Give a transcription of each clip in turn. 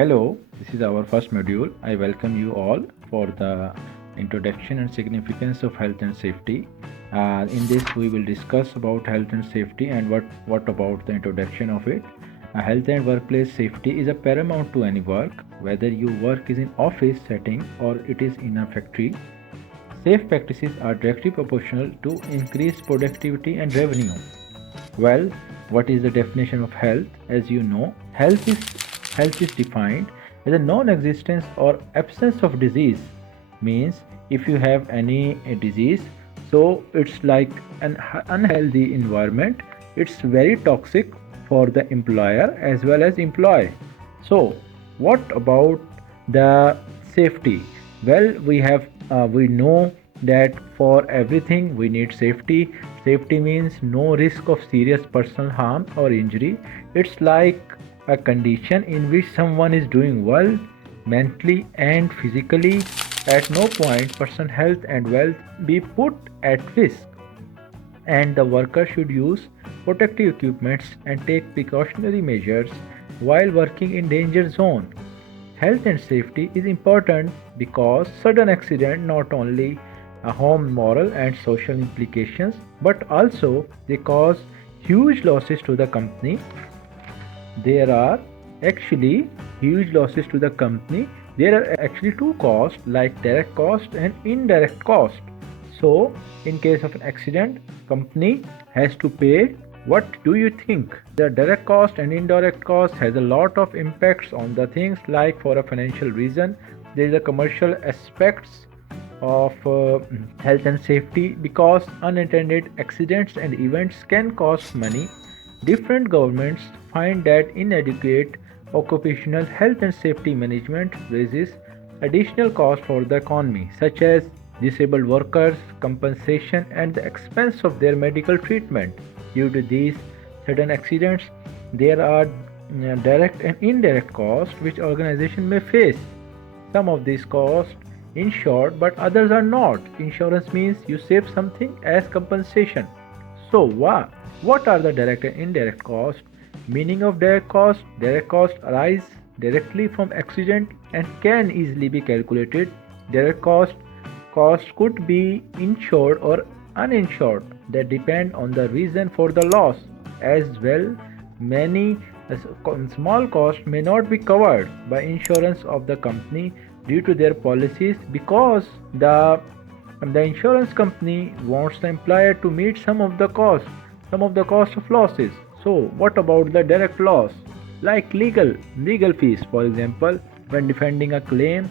Hello, this is our first module. I welcome you all for the introduction and significance of health and safety. In this, we will discuss about health and safety and what about the introduction of it. Health and workplace safety is a paramount to any work, whether your work is in office setting or it is in a factory. Safe practices are directly proportional to increased productivity and revenue. Well, what is the definition of health? As you know, health is defined as a non-existence or absence of disease. Means if you have any disease, so it's like an unhealthy environment. It's very toxic for the employer as well as employee. So, what about the safety? Well, we know that for everything we need safety. Safety means no risk of serious personal harm or injury. It's like a condition in which someone is doing well mentally and physically. At no point person health and wealth be put at risk, and the worker should use protective equipments and take precautionary measures while working in danger zone. Health and safety is important because sudden accident not only harm moral and social implications but also they cause huge losses to the company. There are actually huge losses to the company. There are actually two costs like direct cost and indirect cost. So in case of an accident, company has to pay. What do you think? The direct cost and indirect cost has a lot of impacts on the things, like for a financial reason. There is a commercial aspects of health and safety because unintended accidents and events can cost money. Different governments find that inadequate occupational health and safety management raises additional costs for the economy, such as disabled workers, compensation, and the expense of their medical treatment. Due to these sudden accidents, there are direct and indirect costs which organization may face. Some of these costs insured but others are not. Insurance means you save something as compensation. So what are the direct and indirect costs? Meaning of direct cost: direct costs arise directly from accident and can easily be calculated. Direct costs could be insured or uninsured, that depend on the reason for the loss. As well, many small costs may not be covered by insurance of the company due to their policies because the insurance company wants the employer to meet some of the cost of losses. So what about the direct loss? Like legal fees, for example, when defending a claim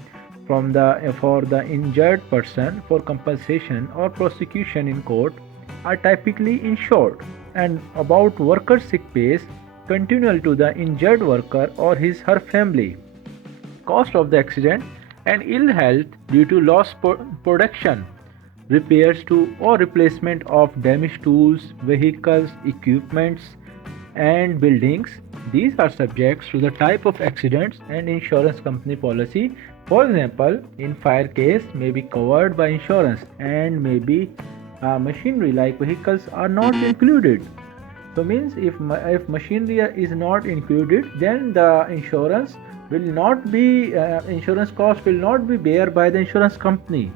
for the injured person for compensation or prosecution in court are typically insured. And about worker sick pays continual to the injured worker or his her family. Cost of the accident and ill health due to lost production, repairs to or replacement of damaged tools, vehicles, equipments, and buildings. These are subjects to the type of accidents and insurance company policy. For example, in fire case may be covered by insurance and maybe machinery like vehicles are not included. So means if machinery is not included, then the insurance cost will not be bear by the insurance company.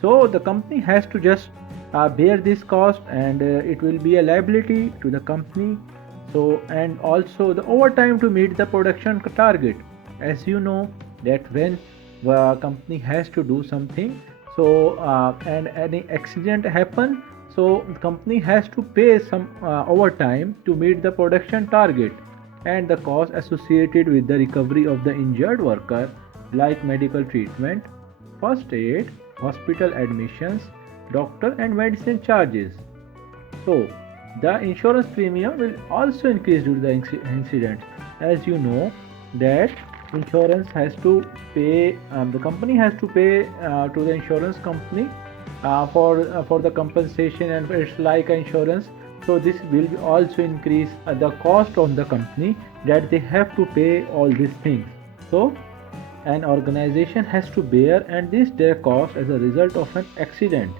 So the company has to just bear this cost, and it will be a liability to the company. So, and also the overtime to meet the production target. As you know that when the company has to do something, so and any accident happen, so the company has to pay some overtime to meet the production target, and the cost associated with the recovery of the injured worker like medical treatment, first aid, hospital admissions, doctor and medicine charges. So the insurance premium will also increase due to the incident. As you know that insurance has to pay, the company has to pay to the insurance company for the compensation, and it's like insurance. So this will also increase the cost on the company, that they have to pay all these things. So an organization has to bear and this their cost as a result of an accident.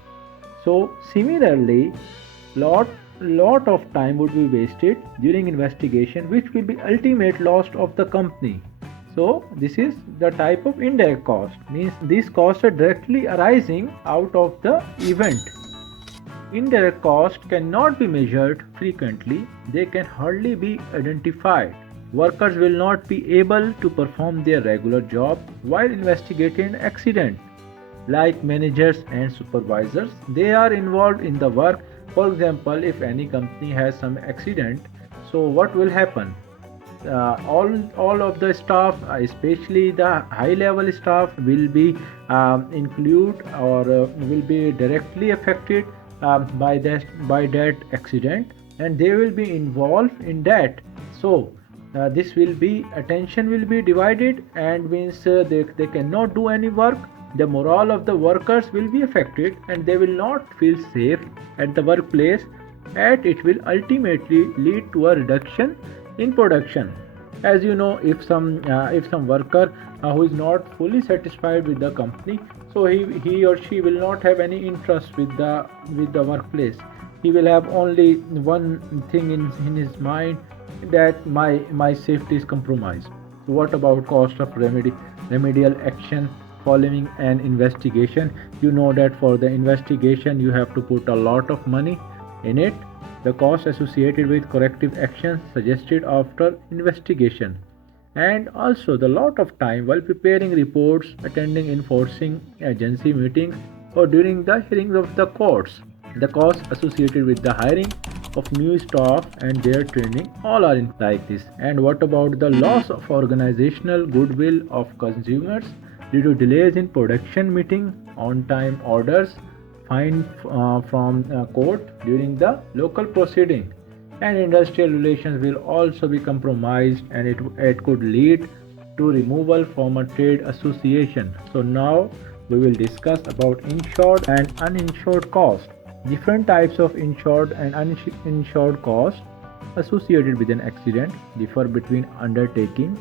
So similarly, lot of time would be wasted during investigation, which will be ultimate loss of the company. So this is the type of indirect cost, means these costs are directly arising out of the event. Indirect costs cannot be measured frequently, they can hardly be identified. Workers will not be able to perform their regular job while investigating an accident. Like managers and supervisors, they are involved in the work. For example, if any company has some accident, so what will happen? All of the staff, especially the high level staff, will be include or will be directly affected by that accident, and they will be involved in that. So this will be attention will be divided, and means they cannot do any work. The morale of the workers will be affected, and they will not feel safe at the workplace, and it will ultimately lead to a reduction in production. As you know, if some worker who is not fully satisfied with the company, so he or she will not have any interest with the workplace. He will have only one thing in his mind, that my safety is compromised. So what about cost of remedial action following an investigation? You know that for the investigation you have to put a lot of money in it. The cost associated with corrective actions suggested after investigation, and also the lot of time while preparing reports, attending enforcing agency meetings, or during the hearings of the courts. The costs associated with the hiring of new staff and their training, all are in like this. And what about the loss of organizational goodwill of consumers due to delays in production meeting on time orders, fine from court during the local proceeding, and industrial relations will also be compromised, and it could lead to removal from a trade association. So now we will discuss about insured and uninsured cost. Different types of insured and uninsured costs associated with an accident differ between undertaking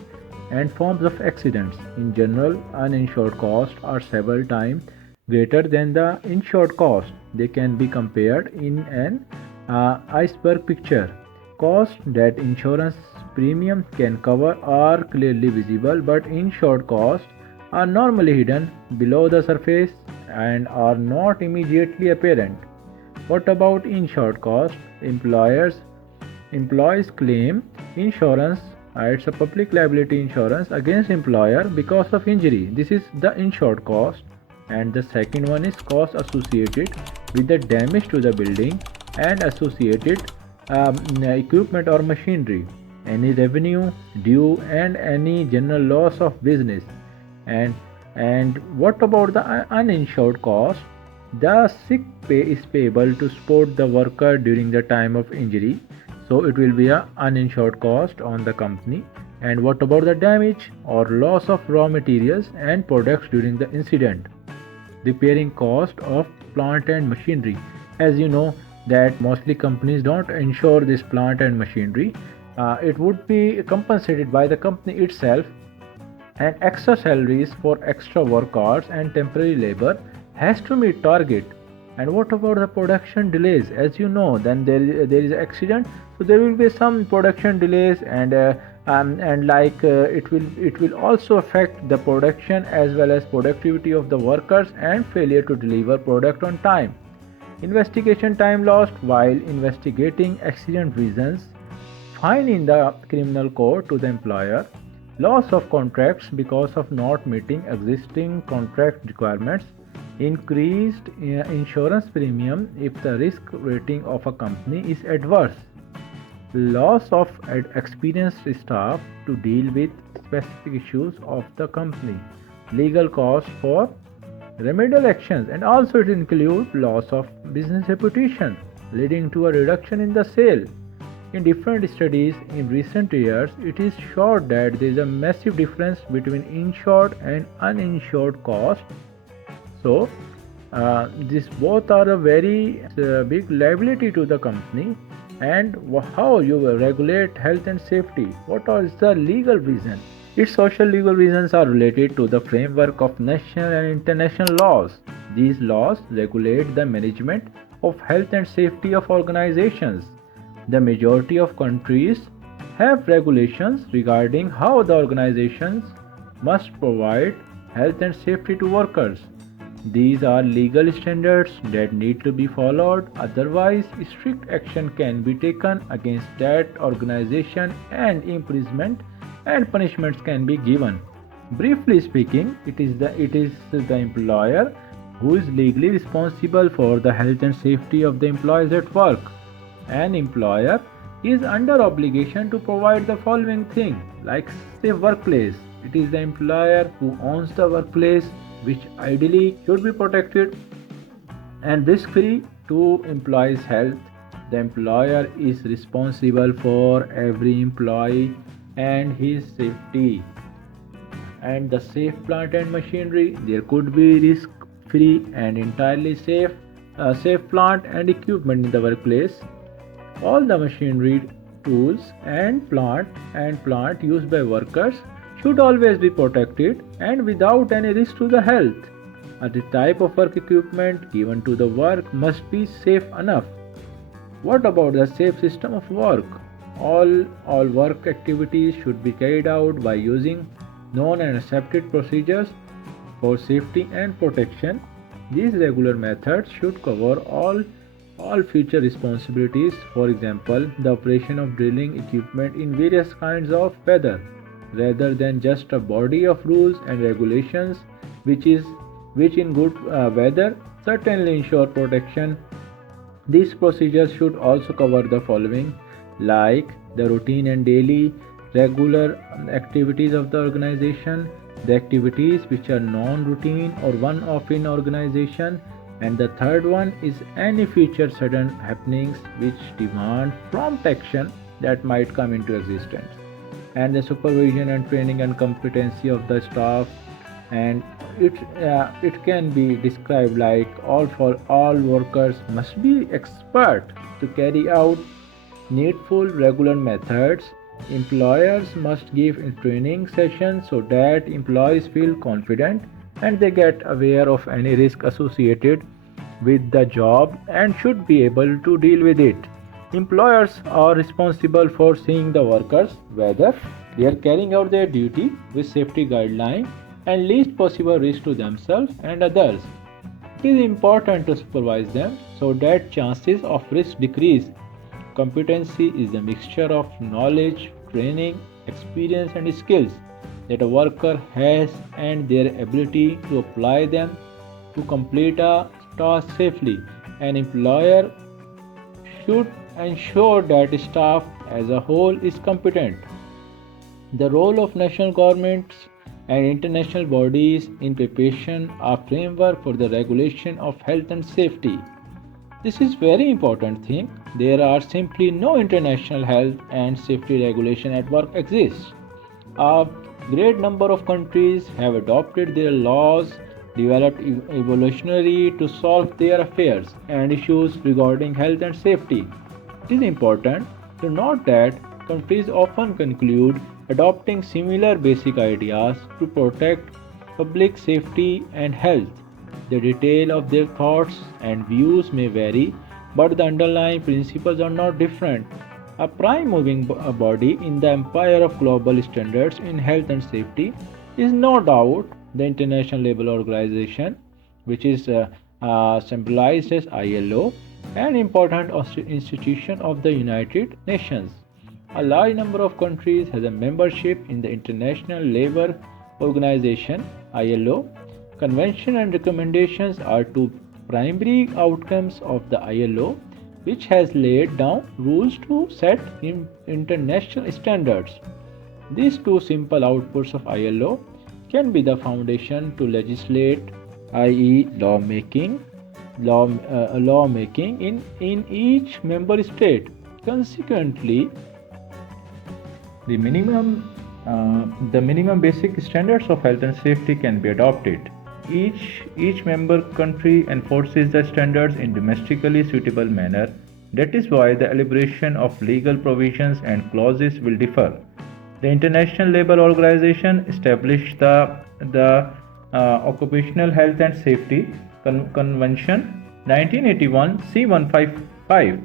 and forms of accidents. In general, uninsured costs are several times greater than the insured cost. They can be compared in an iceberg picture. Costs that insurance premium can cover are clearly visible, but insured costs are normally hidden below the surface and are not immediately apparent. What about insured cost? Employees claim insurance. It's a public liability insurance against employer because of injury. This is the insured cost. And the second one is cost associated with the damage to the building and associated equipment or machinery, any revenue due, and any general loss of business. And what about the uninsured cost? The sick pay is payable to support the worker during the time of injury, so it will be a uninsured cost on the company. And what about the damage or loss of raw materials and products during the incident? Repairing cost of plant and machinery. As you know that mostly companies don't insure this plant and machinery. It would be compensated by the company itself, and extra salaries for extra work hours and temporary labor has to meet target. And what about the production delays? As you know, then there is accident, so there will be some production delays, and it will also affect the production as well as productivity of the workers, and failure to deliver product on time. Investigation time lost while investigating accident reasons, fine in the criminal court to the employer, loss of contracts because of not meeting existing contract requirements, increased insurance premium if the risk rating of a company is adverse, loss of experienced staff to deal with specific issues of the company, legal costs for remedial actions, and also it includes loss of business reputation leading to a reduction in the sale. In different studies in recent years, it is shown that there is a massive difference between insured and uninsured costs. So, these both are a very big liability to the company. And how you will regulate health and safety? What is the legal reason? Its social legal reasons are related to the framework of national and international laws. These laws regulate the management of health and safety of organizations. The majority of countries have regulations regarding how the organizations must provide health and safety to workers. These are legal standards that need to be followed, otherwise, strict action can be taken against that organization and imprisonment and punishments can be given. Briefly speaking, it is the employer who is legally responsible for the health and safety of the employees at work. An employer is under obligation to provide the following thing like safe workplace. It is the employer who owns the workplace which ideally should be protected and risk free to employees' health. The employer is responsible for every employee and his safety. And the safe plant and machinery, there could be risk free and entirely safe plant and equipment in the workplace. All the machinery, tools and plant used by workers should always be protected and without any risk to the health. The type of work equipment given to the work must be safe enough. What about the safe system of work? All work activities should be carried out by using known and accepted procedures for safety and protection. These regular methods should cover all future responsibilities, for example, the operation of drilling equipment in various kinds of weather, rather than just a body of rules and regulations which in good weather certainly ensure protection. These procedures should also cover the following like the routine and daily regular activities of the organization, the activities which are non-routine or one-off in organization, and the third one is any future sudden happenings which demand prompt action that might come into existence, and the supervision and training and competency of the staff. And it can be described like all workers must be expert to carry out needful regular methods. Employers must give training sessions so that employees feel confident and they get aware of any risk associated with the job and should be able to deal with it. Employers are responsible for seeing the workers whether they are carrying out their duty with safety guidelines and least possible risk to themselves and others. It is important to supervise them so that chances of risk decrease. Competency is the mixture of knowledge, training, experience, and skills that a worker has and their ability to apply them to complete a task safely. An employer should ensure that staff as a whole is competent. The role of national governments and international bodies in preparation a framework for the regulation of health and safety. This is very important thing. There are simply no international health and safety regulation at work exists. A great number of countries have adopted their laws developed evolutionary to solve their affairs and issues regarding health and safety. It is important to note that countries often conclude adopting similar basic ideas to protect public safety and health. The detail of their thoughts and views may vary, but the underlying principles are not different. A prime moving body in the empire of global standards in health and safety is no doubt the International Labour Organization, which is symbolized as ILO, an important institution of the United Nations. A large number of countries has a membership in the International Labour Organization (ILO). Convention and recommendations are two primary outcomes of the ILO, which has laid down rules to set international standards. These two simple outputs of ILO can be the foundation to legislate, i.e., lawmaking in each member state. Consequently, the minimum basic standards of health and safety can be adopted. Each member country enforces the standards in domestically suitable manner. That is why the elaboration of legal provisions and clauses will differ. The International Labour Organization established the Occupational Health and Safety Convention 1981 C155.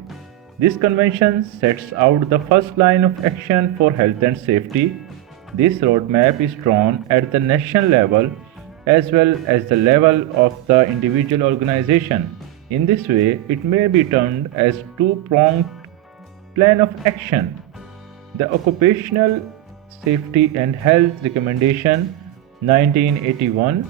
This convention sets out the first line of action for health and safety. This roadmap is drawn at the national level as well as the level of the individual organization. In this way, it may be termed as two-pronged plan of action. The Occupational Safety and Health Recommendation 1981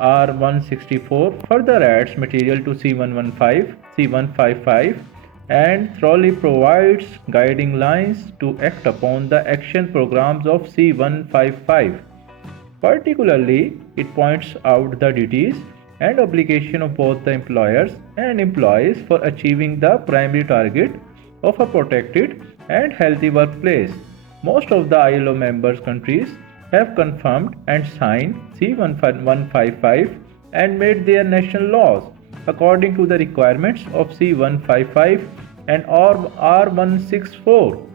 R164 further adds material to C115, C155 and thoroughly provides guiding lines to act upon the action programs of C155. Particularly, it points out the duties and obligation of both the employers and employees for achieving the primary target of a protected and healthy workplace. Most of the ILO member countries have confirmed and signed C155 and made their national laws according to the requirements of C155 and R164.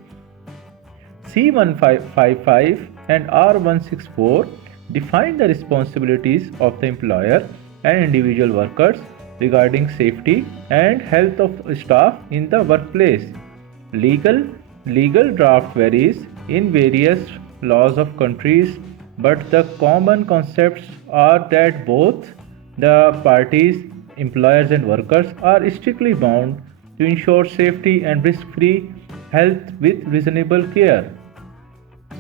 C155 and R164 define the responsibilities of the employer and individual workers regarding safety and health of staff in the workplace. Legal draft varies in various laws of countries, but the common concepts are that both the parties, employers and workers, are strictly bound to ensure safety and risk-free health with reasonable care.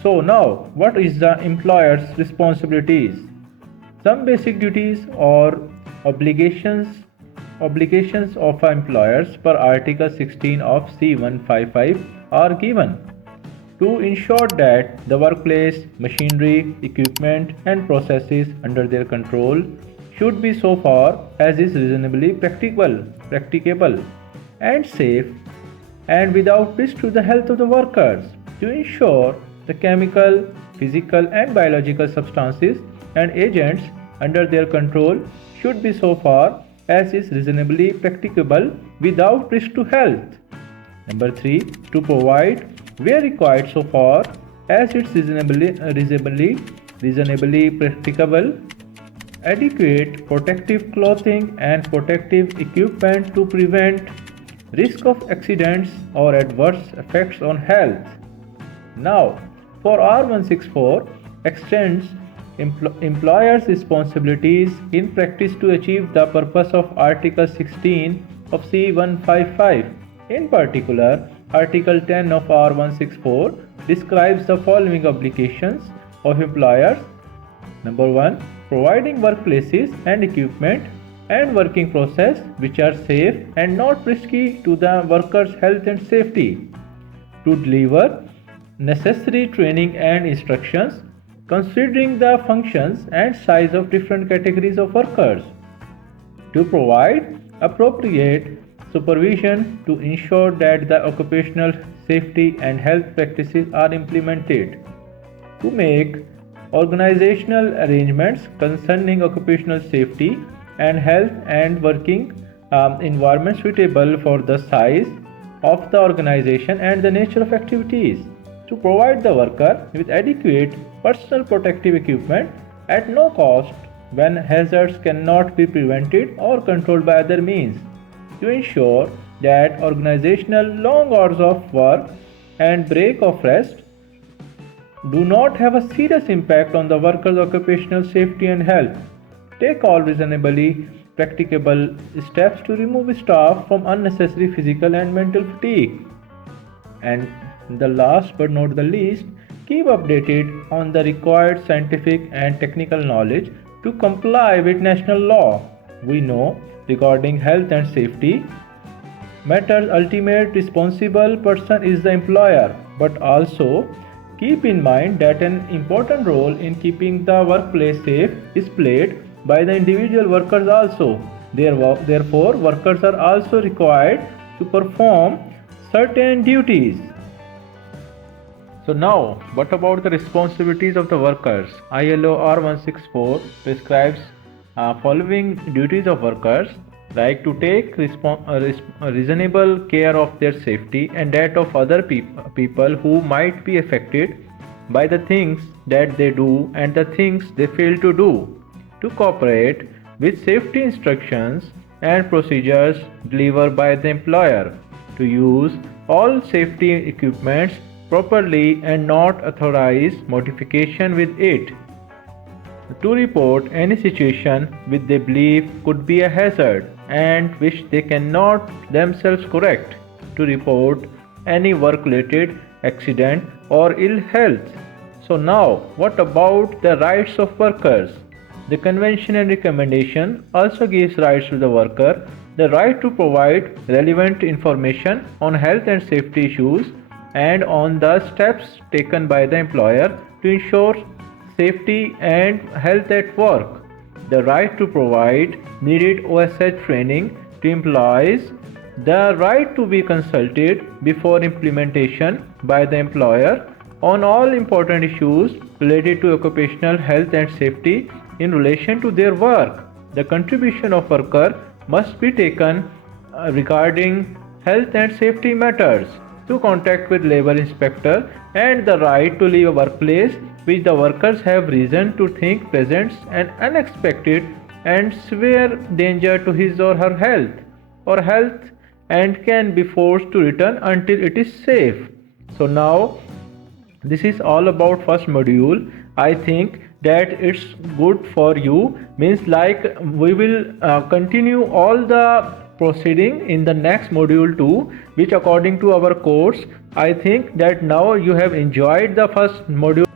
So now, what is the employer's responsibilities? Some basic duties or obligations of employers per Article 16 of C155 are given to ensure that the workplace, machinery, equipment and processes under their control should be so far as is reasonably practicable and safe and without risk to the health of the workers, to ensure the chemical, physical and biological substances and agents under their control should be so far as is reasonably practicable without risk to health. Number 3. To provide, where required so far as it's reasonably practicable, adequate protective clothing and protective equipment to prevent risk of accidents or adverse effects on health. Now, for R164 extends employers' responsibilities in practice to achieve the purpose of Article 16 of C155. In particular, Article 10 of R164 describes the following obligations of employers. Number 1. Providing workplaces and equipment and working process which are safe and not risky to the workers' health and safety. To deliver necessary training and instructions considering the functions and size of different categories of workers. To provide appropriate supervision to ensure that the occupational safety and health practices are implemented. To make organizational arrangements concerning occupational safety and health and working environment suitable for the size of the organization and the nature of activities. To provide the worker with adequate personal protective equipment at no cost when hazards cannot be prevented or controlled by other means. To ensure that organizational long hours of work and break of rest do not have a serious impact on the worker's occupational safety and health. Take all reasonably practicable steps to remove staff from unnecessary physical and mental fatigue. And the last but not the least, keep updated on the required scientific and technical knowledge to comply with national law. We know regarding health and safety matters, ultimate responsible person is the employer, but also keep in mind that an important role in keeping the workplace safe is played by the individual workers also. Therefore, workers are also required to perform certain duties. So now, what about the responsibilities of the workers? ILO R164 prescribes following duties of workers, like to take reasonable care of their safety and that of other people who might be affected by the things that they do and the things they fail to do, to cooperate with safety instructions and procedures delivered by the employer, to use all safety equipments properly and not authorize modification with it. To report any situation which they believe could be a hazard and which they cannot themselves correct. To report any work related accident or ill health. So now, what about the rights of workers? The convention and recommendation also gives rights to the worker, the right to provide relevant information on health and safety issues and on the steps taken by the employer to ensure safety and health at work, the right to provide needed OSH training to employees, the right to be consulted before implementation by the employer on all important issues related to occupational health and safety in relation to their work. The contribution of worker must be taken regarding health and safety matters to contact with labor inspector and the right to leave a workplace which the workers have reason to think presents an unexpected and severe danger to his or her health and can be forced to return until it is safe. So now this is all about first module. I think that it's good for you, means like we will continue all the proceeding in the next module too, which according to our course I think that now you have enjoyed the first module.